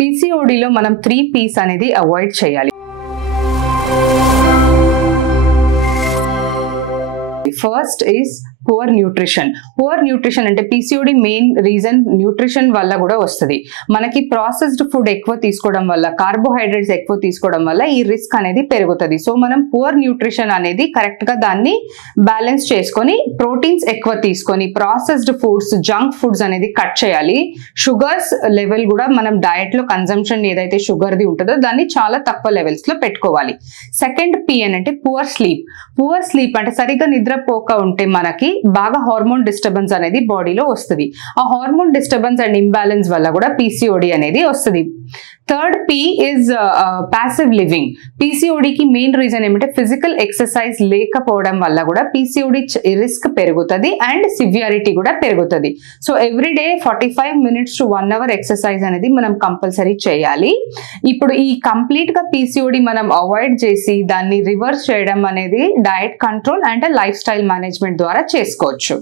పీసీఓడిలో మనం 3 P's అనేది avoid చేయాలి. First is poor nutrition. Poor nutrition అంటే పీసీఓడి మెయిన్ రీజన్ న్యూట్రిషన్ వల్ల కూడా వస్తుంది. మనకి ప్రాసెస్డ్ ఫుడ్ ఎక్కువ తీసుకోవడం వల్ల, కార్బోహైడ్రేట్స్ ఎక్కువ తీసుకోవడం వల్ల ఈ రిస్క్ అనేది పెరుగుతుంది. సో మనం పువర్ న్యూట్రిషన్ అనేది కరెక్ట్ గా దాన్ని బ్యాలెన్స్ చేసుకొని ప్రోటీన్స్ ఎక్కువ తీసుకొని ప్రాసెస్డ్ ఫుడ్స్, జంక్ ఫుడ్స్ అనేది కట్ చేయాలి. షుగర్స్ లెవెల్ కూడా మనం డయట్ లో కన్సంప్షన్ ఏదైతే షుగర్ది ఉంటుందో దాన్ని చాలా తక్కువ లెవెల్స్ లో పెట్టుకోవాలి. సెకండ్ పి అని అంటే పువర్ స్లీప్. పువర్ స్లీప్ అంటే సరిగ్గా నిద్రపోక ఉంటే మనకి బాగా హార్మోన్ డిస్టర్బెన్స్ అనేది బాడీలో వస్తుంది. ఆ హార్మోన్ డిస్టర్బెన్స్ అండ్ ఇంబ్యాలెన్స్ వల్ల కూడా పీసీఓడి అనేది వస్తుంది. Third P is passive living. పీసీఓడికి మెయిన్ రీజన్ ఏమంటే ఫిజికల్ ఎక్సర్సైజ్ లేకపోవడం వల్ల కూడా పీసీఓడి రిస్క్ పెరుగుతుంది అండ్ సివియారిటీ కూడా పెరుగుతుంది. So everyday 45 minutes to 1 hour exercise అనేది మనం కంపల్సరీ చేయాలి. ఇప్పుడు ఈ కంప్లీట్ గా పీసీఓడి మనం అవాయిడ్ చేసి దాన్ని రివర్స్ చేయడం అనేది diet control and life style management ద్వారా చేసుకోవచ్చు.